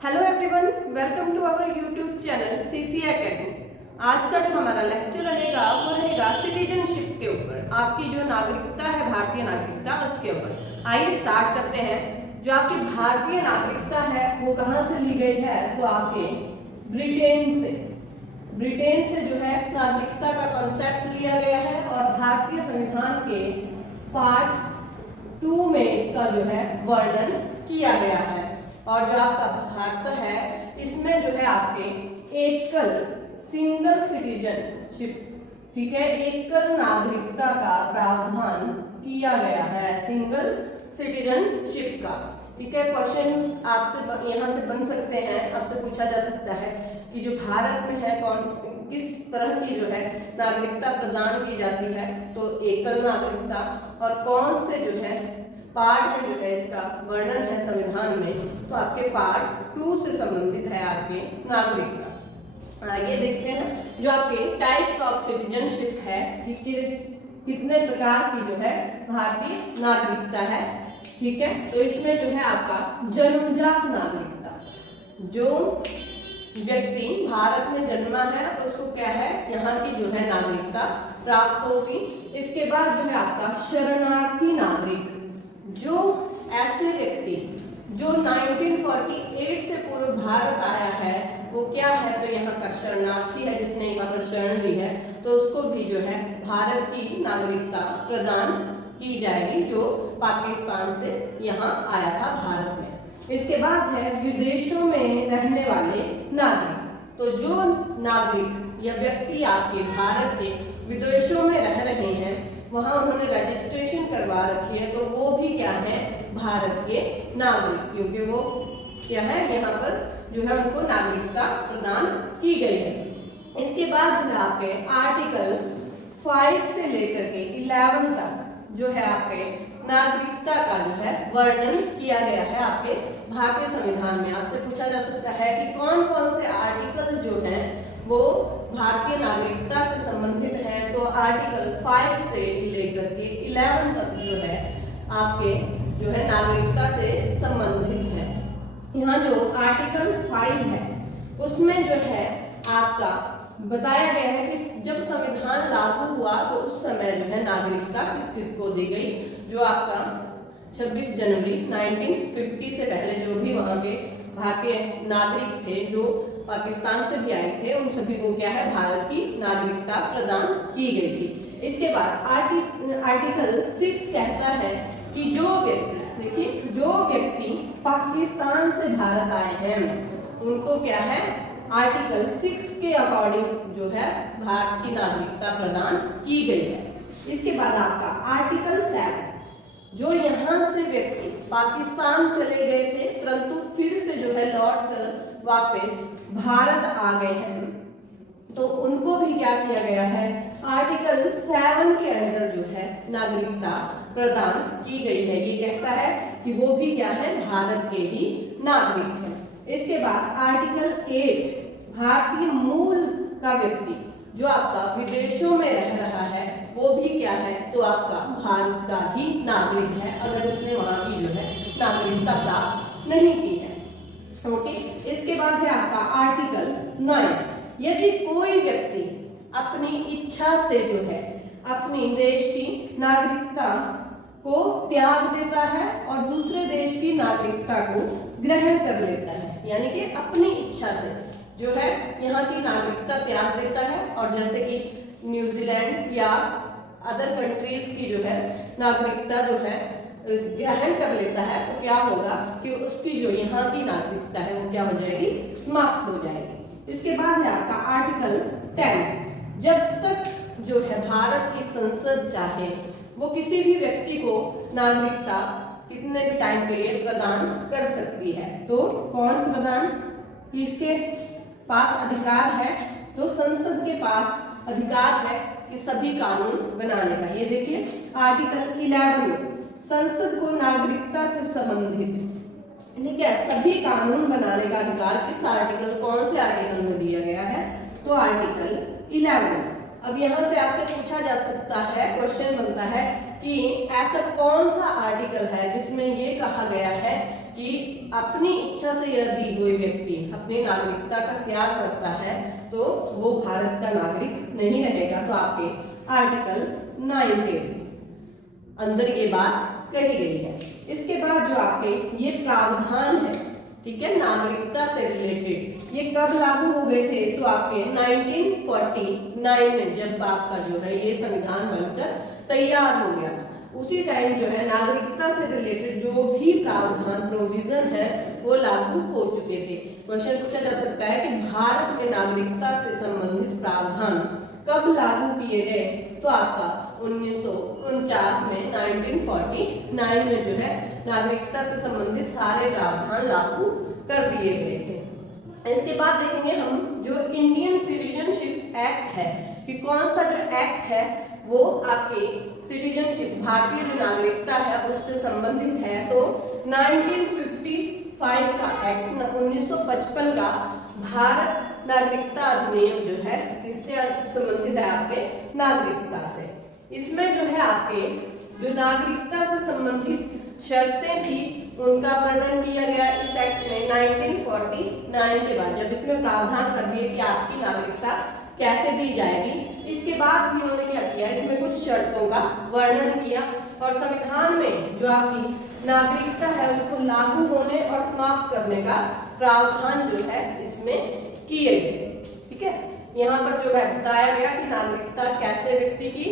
Hello everyone, welcome to our YouTube channel CC academy. आज का जो हमारा लेक्चर रहेगा वो रहेगा सिटीजनशिप के ऊपर, आपकी जो नागरिकता है, भारतीय नागरिकता, उसके ऊपर। आइए स्टार्ट करते हैं। जो आपकी भारतीय नागरिकता है वो कहाँ से ली गई है? तो आपके ब्रिटेन से जो है नागरिकता का कॉन्सेप्ट लिया गया है और भारतीय संविधान के पार्ट 2 में इसका जो है वर्णन किया गया है। और जो आपका भारत है इसमें जो है आपके एकल सिंगल सिटीजनशिप, ठीक है, एकल नागरिकता का प्रावधान किया गया है, सिंगल सिटीजनशिप का। ठीक है, क्वेश्चन आपसे यहाँ से बन सकते हैं, आपसे पूछा जा सकता है कि जो भारत में है किस तरह की जो है नागरिकता प्रदान की जाती है, तो एकल नागरिकता, और कौन से जो है पार्ट में जो है इसका वर्णन है संविधान में, तो आपके पार्ट 2 से संबंधित है आपके नागरिकता। ये देखते हैं जो आपके टाइप्स ऑफ सिटीजनशिप है कि कितने प्रकार की जो है भारतीय नागरिकता है। ठीक है, तो इसमें जो है आपका जन्मजात नागरिकता, जो व्यक्ति भारत में जन्मा है उसको क्या है, यहाँ की जो है नागरिकता प्राप्त होगी। इसके बाद जो है आपका शरणार्थी नागरिक, जो ऐसे व्यक्ति जो 1948 से पूर्व भारत आया है वो क्या है, तो यहाँ का शरणार्थी है, जिसने यहाँ पर शरण ली है, तो उसको भी जो है भारत की नागरिकता प्रदान की जाएगी, जो पाकिस्तान से यहाँ आया था भारत में। इसके बाद है विदेशों में रहने वाले नागरिक, तो जो नागरिक या व्यक्ति आपके भारत के विदेशों में रह रहे हैं, वहां उन्होंने रजिस्ट्रेशन करवा रखी है, तो वो भी क्या है, भारत के नागरिक, क्योंकि वो क्या है, यहाँ पर जो है उनको नागरिकता प्रदान की गई है। इसके बाद जो है आपके आर्टिकल 5 से लेकर के 11 तक जो है आपके नागरिकता का जो है वर्णन किया गया है आपके भारतीय संविधान में। आपसे पूछा जा सकता है कि कौन कौन से आर्टिकल जो है वो भारतीय नागरिकता से संबंधित है, तो आर्टिकल 5 से लेकर के 11 तक जो है आपके जो है नागरिकता से संबंधित है। यहाँ जो आर्टिकल 5 है उसमें जो है आपका बताया गया है कि जब संविधान लागू हुआ तो उस समय जो है नागरिकता किस किस को दी गई। जो आपका 26 जनवरी 1950 से पहले जो भी वहाँ के भारतीय नागरिक थे जो पाकिस्तान से भी आए थे, उन सभी को क्या है, भारत की नागरिकता प्रदान की गई थी। इसके बाद आर्टिकल 6 कहता है कि जो व्यक्ति, देखिए, जो व्यक्ति पाकिस्तान से भारत आए हैं उनको क्या है, आर्टिकल 6 के अकॉर्डिंग जो है भारत की नागरिकता प्रदान की गई है। इसके बाद आपका आर्टिकल 7, जो यहाँ से व्यक्ति पाकिस्तान चले गए थे परंतु फिर से जो है लौट कर वापस भारत आ गए हैं, तो उनको भी क्या किया गया है, आर्टिकल 7 के अंदर जो है नागरिकता प्रदान की गई है। ये कहता है कि वो भी क्या है, भारत के ही नागरिक हैं। इसके बाद आर्टिकल 8, भारतीय मूल का व्यक्ति जो आपका विदेशों में रह रहा है वो भी क्या है, तो आपका भारत का ही नागरिक है, अगर उसने वहां की जो है नागरिकता प्राप्त नहीं की है। ओके, इसके बाद है आपका आर्टिकल 9, यदि कोई व्यक्ति अपनी इच्छा से जो है अपनी देश की नागरिकता को त्याग देता है और दूसरे देश की नागरिकता को ग्रहण कर लेता है, यानी कि अपनी इच्छा से जो है यहाँ की नागरिकता त्याग देता है, और जैसे कि न्यूजीलैंड या अदर कंट्रीज की जो है नागरिकता जो है ग्रहण कर लेता है, तो क्या होगा कि उसकी जो यहाँ की नागरिकता है वो क्या हो जाएगी, समाप्त हो जाएगी। इसके बाद है आपका आर्टिकल 10, जब तक जो है भारत की संसद चाहे वो किसी भी व्यक्ति को नागरिकता कितने भी टाइम के लिए प्रदान कर सकती है। तो कौन प्रदान, किसके पास अधिकार है, तो संसद के पास अधिकार है कि सभी कानून बनाने का। ये देखिए आर्टिकल 11, संसद को नागरिकता से संबंधित, ठीक है, सभी कानून बनाने का अधिकार किस आर्टिकल, कौन से आर्टिकल में दिया गया है, तो आर्टिकल 11। अब यहाँ से आपसे पूछा जा सकता है, क्वेश्चन बनता है कि ऐसा कौन सा आर्टिकल है जिसमें ये कहा गया है कि अपनी इच्छा से यदि कोई व्यक्ति अपनी नागरिकता का त्याग करता है तो वो भारत का नागरिक नहीं रहेगा। तो आपके आर्टिकल 9 के अंदर ये बात कही गई है। इसके बाद जो आपके ये प्रावधान है, ठीक है, नागरिकता से रिलेटेड, ये कब लागू हो गए थे? तो आपके 1949 में जब आपका जो है ये संविधान बनकर तैयार हो गया था, उसी टाइम जो है नागरिकता से रिलेटेड जो भी प्रावधान प्रोविजन है वो लागू हो चुके थे। क्वेश्चन पूछा जा सकता है कि भारत में नागरिकता से संबंधित प्रावधान कब लागू किए गए? तो आपका 1949 में 1949 में जो है नागरिकता से संबंधित सारे प्रावधान लागू कर दिए गए थे। इसके बाद देखेंगे हम जो इंडियन सिटीजनशिप एक्ट है कि कौन सा जो एक्ट है वो आपके सिटीजनशिप भारतीय जो नागरिकता है उससे संबंधित है। तो 1955 का एक्ट 1955 का भारत नागरिकता अधिनियम जो है इससे संबंधित है आपके नागरिकता से। इसमें जो है आपके जो नागरिकता से संबंधित शर्तें थी उनका वर्णन किया गया इस एक्ट में 1949 के बाद, जब इसमें प्रावधान कर दिए कि आपकी नागरिकता कैसे दी जाएगी। इसके बाद भी उन्होंने क्या किया, इसमें कुछ शर्तों का वर्णन किया और संविधान में जो आपकी नागरिकता है उसको लागू होने और समाप्त करने का प्रावधान जो है इसमें किए गए। ठीक है, यहाँ पर जो है बताया गया कि नागरिकता कैसे व्यक्ति की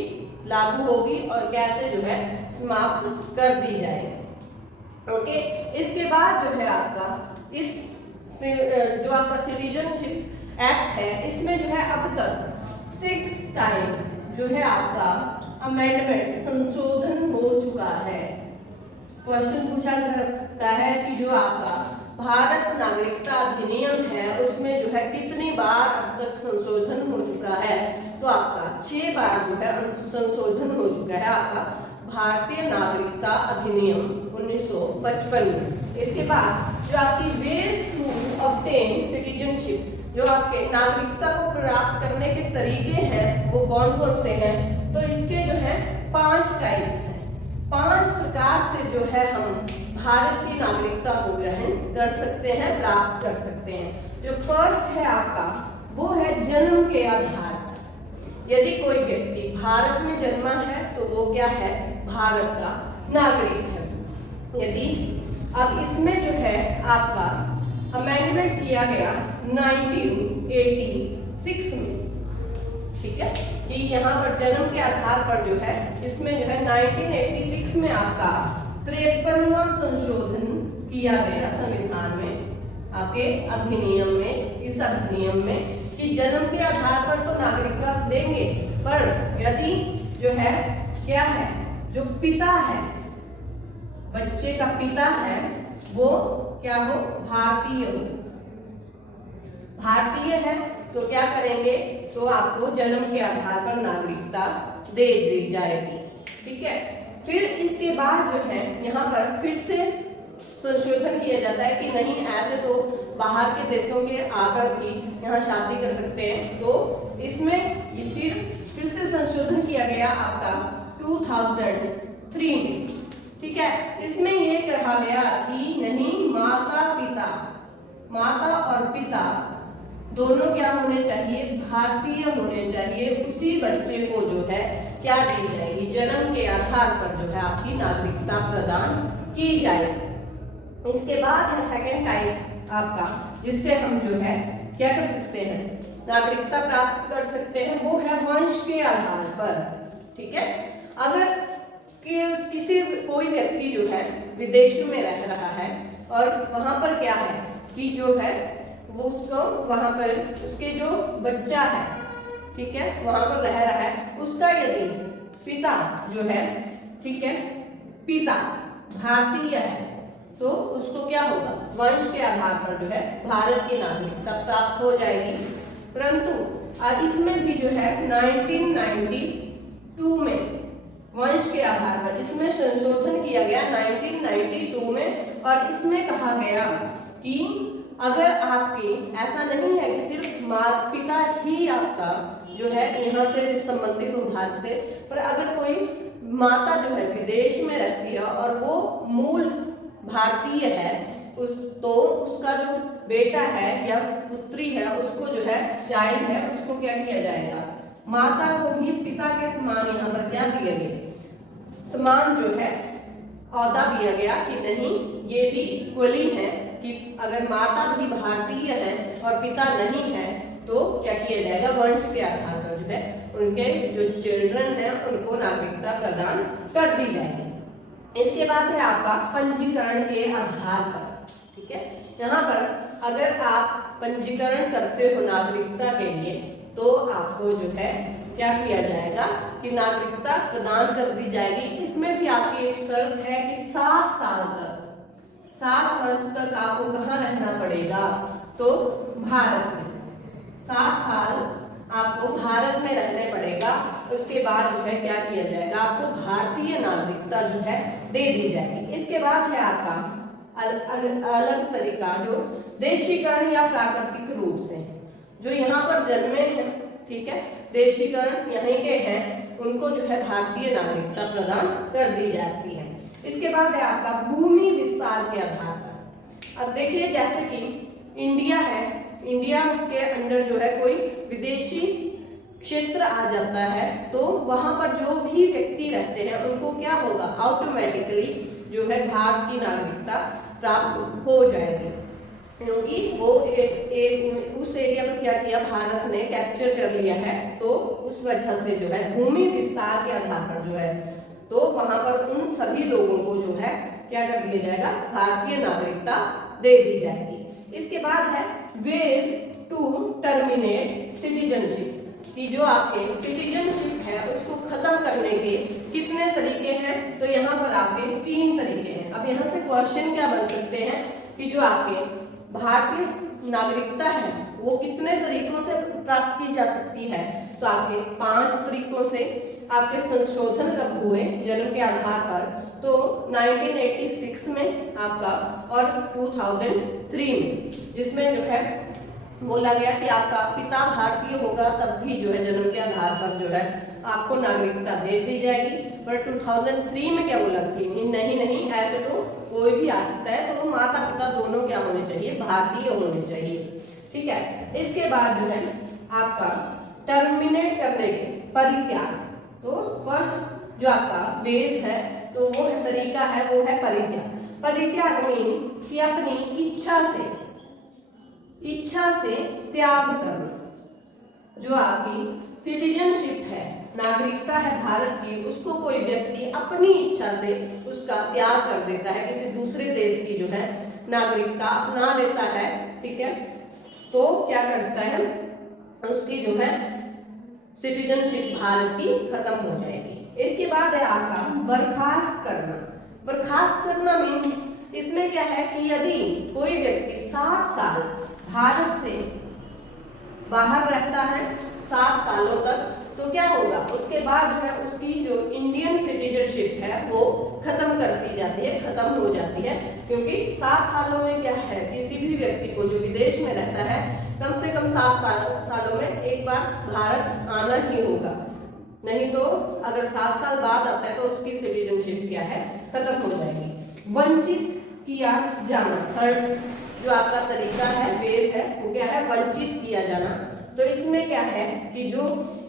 लागू होगी और कैसे जो है समाप्त कर दी जाएगी। ओके, इसके बाद जो है आपका इस जो आपका सिटीजनशिप एक्ट है इसमें जो है अब तक 6 टाइम जो है आपका अमेंडमेंट संशोधन हो चुका है। क्वेश्चन पूछा जा सकता है कि जो आपका भारत नागरिकता अधिनियम है उसमें जो है कितनी बार अब तक संशोधन हो चुका है? तो आपका 6 बार जो है संशोधन हो चुका है आपका भारतीय नागरिकता अधिनियम 1955 में। इसके बाद जो आपकी वेज टू ऑब्टेन सिटीजनशिप, जो आपके नागरिकता को प्राप्त करने के तरीके हैं वो कौन कौन से हैं? तो इसके जो है 5 टाइप्स हैं। 5 प्रकार से जो है हम भारत की नागरिकता को ग्रहण कर सकते हैं, प्राप्त कर सकते हैं। जो फर्स्ट है आपका वो है जन्म के आधार पर। यदि कोई व्यक्ति भारत में जन्मा है तो वो क्या है? भारत का नागरिक है। यदि अब इसमें जो है आपका अमेंडमेंट किया गया 1986 में, ठीक है, कि यहाँ पर जन्म के आधार पर जो है इसमें जो है 1986 में आपका 53वां संशोधन किया गया संविधान में आपके अधिनियम में, इस अधिनियम में कि जन्म के आधार पर तो नागरिकता देंगे, पर यदि जो है क्या है, जो पिता है, बच्चे का पिता है, वो क्या हो? भारतीय हो। भारतीय है तो क्या करेंगे? तो आपको जन्म के आधार पर नागरिकता दे दी जाएगी। ठीक है, फिर इसके बाद जो है यहाँ पर फिर से संशोधन किया जाता है कि नहीं, ऐसे तो बाहर के देशों के आकर भी यहाँ शादी कर सकते हैं। तो इसमें फिर से संशोधन किया गया आपका 2003 में। ठीक है, इसमें ये कहा गया कि नहीं, माता और पिता दोनों क्या होने चाहिए? भारतीय होने चाहिए। उसी बच्चे को जो है क्या दी जाएगी? जन्म के आधार पर जो है आपकी नागरिकता प्रदान की जाएगी। इसके बाद है सेकंड टाइप आपका, जिससे हम जो है क्या कर सकते हैं? नागरिकता प्राप्त कर सकते हैं, वो है वंश के आधार पर। ठीक है, अगर किसी कोई व्यक्ति जो है विदेशों में रह रहा है और वहां पर क्या है कि जो है वो उसको वहां पर उसके जो बच्चा है, ठीक है, वहां पर रह रहा है, उसका यदि पिता जो है, ठीक है, पिता भारतीय है तो उसको क्या होगा? वंश के आधार पर जो है भारत की नागरिकता प्राप्त हो जाएगी। परंतु इसमें भी जो है 1992 में वंश के आधार पर इसमें संशोधन किया गया 1992 में, और इसमें कहा गया कि अगर आपके ऐसा नहीं है कि सिर्फ पिता ही आपका जो है यहाँ से संबंधित हो भारत से, पर अगर कोई माता जो है विदेश में रहती है और वो मूल भारतीय है उसका जो बेटा है या पुत्री है उसको जो है चाइल्ड है उसको क्या किया जाएगा, माता को भी पिता के समान यहाँ पर क्या दिया गया, समान जो है औहदा दिया गया कि नहीं ये भी इक्वली है कि अगर माता भी भारतीय है और पिता नहीं है तो क्या किया जाएगा, वंश के आधार पर जो है उनके जो चिल्ड्रन है उनको नागरिकता प्रदान कर दी जाएगी। इसके बाद है आपका पंजीकरण के आधार पर। ठीक है, यहाँ पर अगर आप पंजीकरण करते हो नागरिकता के लिए तो आपको जो है क्या किया जाएगा कि नागरिकता प्रदान कर दी जाएगी। इसमें भी आपकी एक शर्त है कि 7 साल तक, 7 वर्ष तक आपको कहाँ रहना पड़ेगा, तो भारत में 7 साल आपको भारत में रहने पड़ेगा। उसके बाद जो है क्या किया जाएगा, आपको भारतीय नागरिकता जो है दे दी जाएगी। इसके बाद है आपका अलग तरीका जो देशीकरण या प्राकृतिक रूप से, जो यहाँ पर जन्मे हैं, ठीक है, देशीकरण यहीं के हैं, उनको जो है भारतीय नागरिकता प्रदान कर दी जाती है। इसके बाद है आपका भूमि विस्तार के आधार पर। अब देखिए जैसे कि इंडिया है, इंडिया के अंदर जो है कोई विदेशी क्षेत्र आ जाता है तो वहां पर जो भी व्यक्ति रहते हैं उनको क्या होगा, ऑटोमेटिकली जो है भारत की नागरिकता प्राप्त हो जाएगी, क्योंकि वो उस एरिया पर क्या किया, भारत ने कैप्चर कर लिया है। तो उस वजह से जो है भूमि विस्तार के आधार पर जो है तो वहां पर उन सभी लोगों को जो है क्या कर दिया जाएगा, भारतीय नागरिकता दे दी जाएगी। इसके बाद है वेज टू टर्मिनेट सिटीजनशिप, कि जो आपके सिटीजनशिप है उसको खत्म करने के कितने तरीके हैं, तो यहाँ पर आपके 3 तरीके हैं। अब यहाँ से क्वेश्चन क्या बन सकते हैं कि जो आपके भारतीय नागरिकता है वो कितने तरीकों से प्राप्त की जा सकती है, तो आपके 5 तरीकों से। आपके संशोधन कब हुए, जन्म के आधार पर, तो 1986 में आपका और 2003 में, जिसमें जो है बोला गया कि आपका पिता भारतीय होगा तब भी जो है जन्म के आधार पर जो है आपको नागरिकता दे दी जाएगी। पर 2003 में क्या बोला कि नहीं ऐसे तो कोई भी आ सकता है, तो माता पिता दोनों क्या होने चाहिए, भारतीय होने चाहिए। ठीक है, इसके बाद जो है आपका टर्मिनेट करने के परित्याग, तो फर्स्ट जो आपका बेस है तो वो है तरीका है वो है परित्याग। परित्याग मीन्स कि अपनी इच्छा से त्याग करना। जो आपकी सिटीजनशिप है, नागरिकता है भारत की, उसको कोई व्यक्ति अपनी इच्छा से उसका त्याग कर देता है, किसी दूसरे देश की जो है नागरिकता अपना लेता है। ठीक है, तो क्या करता है, उसकी जो है सिटीजनशिप भारत की खत्म हो जाएगी। इसके बाद है आपका बर्खास्त करना। बर्खास्त करना मीन्स इसमें क्या है कि यदि कोई व्यक्ति 7 साल भारत से बाहर रहता है 7 सालों तक, तो क्या होगा, उसके बाद जो है उसकी जो इंडियन सिटीजनशिप है वो खत्म कर दी जाती है, खत्म हो जाती है। क्योंकि 7 सालों में क्या है, किसी भी व्यक्ति को जो विदेश में रहता है कम से कम 7 सालों में एक बार भारत आना ही होगा, नहीं तो अगर 7 साल बाद आता है तो उसकी सिटीजनशिप क्या है, खत्म हो जाएगी। वंचित किया जाना, थर्ड जो आपका तरीका है, बेस है, वो क्या है, वंचित किया जाना। तो इसमें क्या है कि जो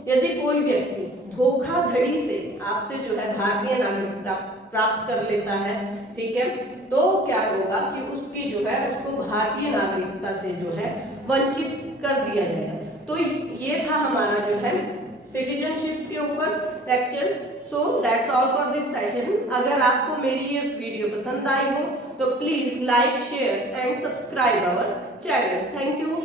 यदि कोई व्यक्ति धोखाधड़ी से आपसे जो है भारतीय नागरिकता प्राप्त कर लेता है, ठीक है, तो क्या होगा कि उसकी जो है उसको भारतीय नागरिकता से जो है वंचित कर दिया जाएगा। तो ये था हमारा जो है सिटीजनशिप के ऊपर lecture. So that's all for this session. अगर आपको मेरी ये वीडियो पसंद आई हो तो please like, share and subscribe our channel. Thank you.